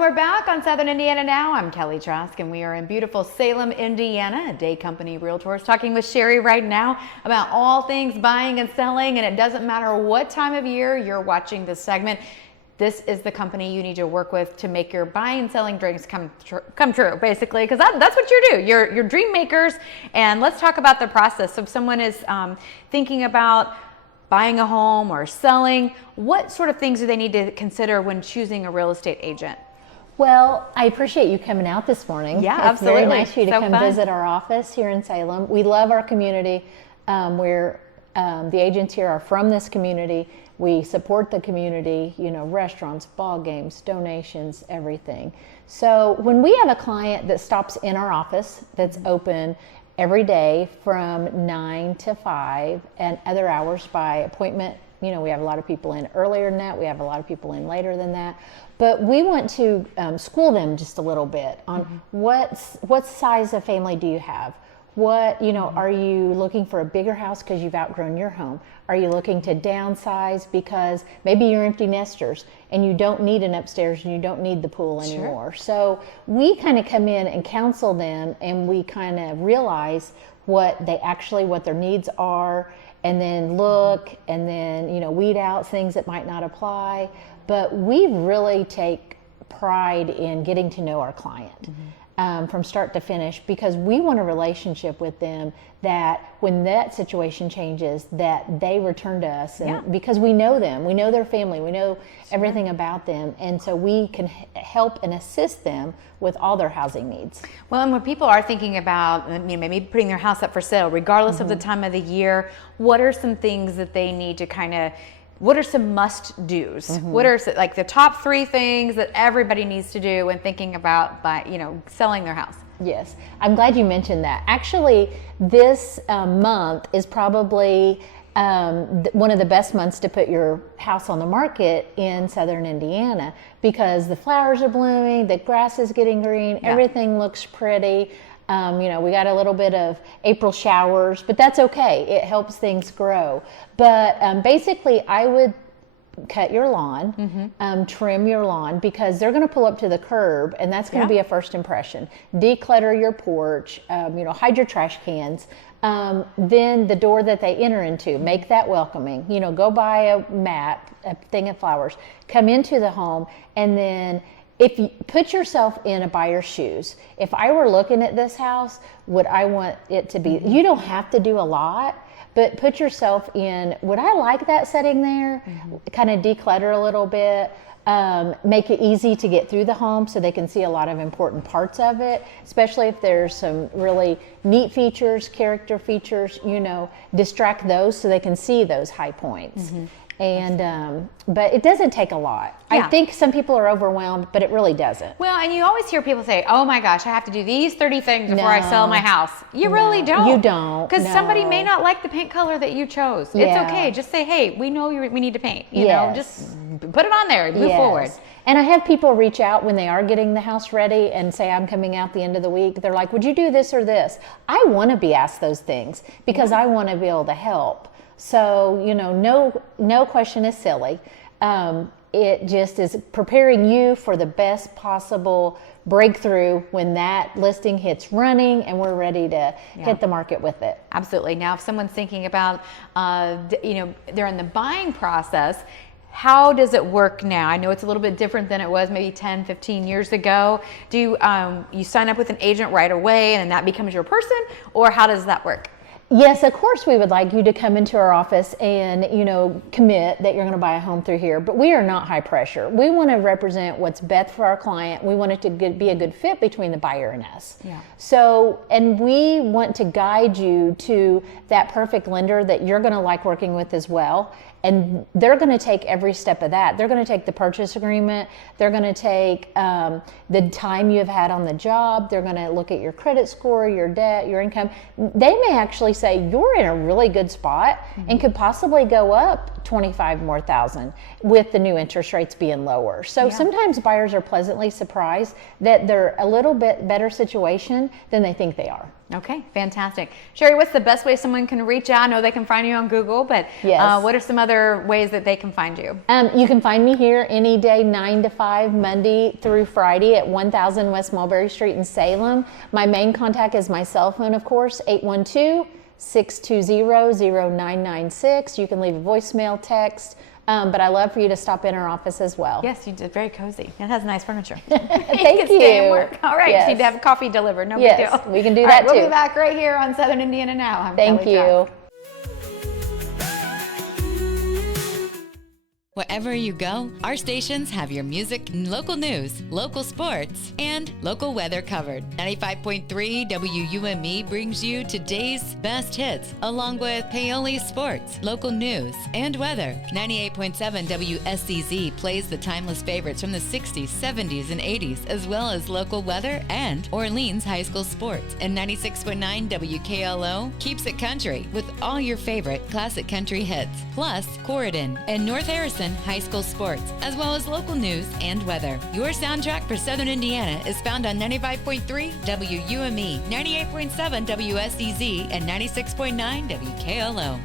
And we're back on Southern Indiana Now. I'm Kelly Trask, and we are in beautiful Salem, Indiana, at Day Company Realtors, talking with Sherry right now about all things buying and selling. And it doesn't matter what time of year you're watching this segment. This is the company you need to work with to make your buying and selling dreams come true, basically, because that's what you do. You're dream makers. And let's talk about the process. So if someone is thinking about buying a home or selling, what sort of things do they need to consider when choosing a real estate agent? Well, I appreciate you coming out this morning. Yeah, it's absolutely. It's very nice of you to come fun. visit our office here in Salem. We love our community. The agents here are from this community. We support the community, restaurants, ball games, donations, everything. So when we have a client that stops in our office that's open every day from 9 to 5 and other hours by appointment, we have a lot of people in earlier than that. We have a lot of people in later than that. But we want to school them just a little bit on what size of family do you have? What, are you looking for a bigger house because you've outgrown your home? Are you looking to downsize because maybe you're empty nesters and you don't need an upstairs and you don't need the pool anymore? Sure. So we kind of come in and counsel them, and we kind of realize what their needs are, and then look and then, weed out things that might not apply. But we really take pride in getting to know our client. From start to finish, because we want a relationship with them that when that situation changes, that they return to us, and because we know them, we know their family, we know everything about them, and so we can help and assist them with all their housing needs. Well, and when people are thinking about maybe putting their house up for sale, regardless of the time of the year, what are some things that they need to what are some must-dos? What are like the top 3 things that everybody needs to do when thinking about selling their house? Yes, I'm glad you mentioned that. Actually, this month is probably one of the best months to put your house on the market in Southern Indiana, because the flowers are blooming, the grass is getting green, everything looks pretty. We got a little bit of April showers, but that's okay. It helps things grow. But basically, I would cut your lawn, trim your lawn, because they're going to pull up to the curb, and that's going to be a first impression. Declutter your porch, hide your trash cans. Then the door that they enter into, make that welcoming. Go buy a mat, a thing of flowers, come into the home, and then if you put yourself in a buyer's shoes, if I were looking at this house, would I want it to be, you don't have to do a lot, but put yourself in, would I like that setting there? Kind of declutter a little bit, make it easy to get through the home so they can see a lot of important parts of it, especially if there's some really neat features, character features, distract those so they can see those high points. And but it doesn't take a lot. I think some people are overwhelmed, but it really doesn't. Well, and you always hear people say, oh my gosh, I have to do these 30 things before I sell my house. You really don't. You don't. Because somebody may not like the paint color that you chose. It's okay. Just say, hey, we know we need to paint. You know, just put it on there, move forward. And I have people reach out when they are getting the house ready and say, I'm coming out the end of the week. They're like, would you do this or this? I want to be asked those things because I want to be able to help. So, no question is silly. It just is preparing you for the best possible breakthrough when that listing hits running and we're ready to hit the market with it. Absolutely. Now, if someone's thinking about, they're in the buying process, how does it work now? I know it's a little bit different than it was maybe 10, 15 years ago. Do you sign up with an agent right away and then that becomes your person, or how does that work? Yes, of course we would like you to come into our office and, commit that you're going to buy a home through here, but we are not high pressure. We want to represent what's best for our client. We want it to be a good fit between the buyer and us. So, and we want to guide you to that perfect lender that you're going to like working with as well. And they're going to take every step of that. They're going to take the purchase agreement. They're going to take the time you've had on the job. They're going to look at your credit score, your debt, your income. They may actually say you're in a really good spot and could possibly go up 25 more thousand with the new interest rates being lower. So sometimes buyers are pleasantly surprised that they're a little bit better situation than they think they are. Okay, fantastic. Sherry, what's the best way someone can reach out? I know they can find you on Google, but Yes. what are some other ways that they can find you? You can find me here any day, 9 to 5, Monday through Friday at 1000 West Mulberry Street in Salem. My main contact is my cell phone, of course, 812-620-0996. You can leave a voicemail, text, but I love for you to stop in our office as well. Yes, you did. Very cozy. It has nice furniture. Thank you. Stay and you. work. All right, Yes. you need to have coffee delivered. No Yes, big deal. we can do All that right, We'll too. be back right here on Southern Indiana Now. I'm Thank Kelly you. Trask. Wherever you go, our stations have your music, local news, local sports, and local weather covered. 95.3 WUME brings you today's best hits, along with Paoli sports, local news, and weather. 98.7 WSCZ plays the timeless favorites from the 60s, 70s, and 80s, as well as local weather and Orleans high school sports. And 96.9 WKLO keeps it country with all your favorite classic country hits, plus Corridon and North Harrison high school sports, as well as local news and weather. Your soundtrack for Southern Indiana is found on 95.3 WUME, 98.7 WSCZ, and 96.9 WKLO.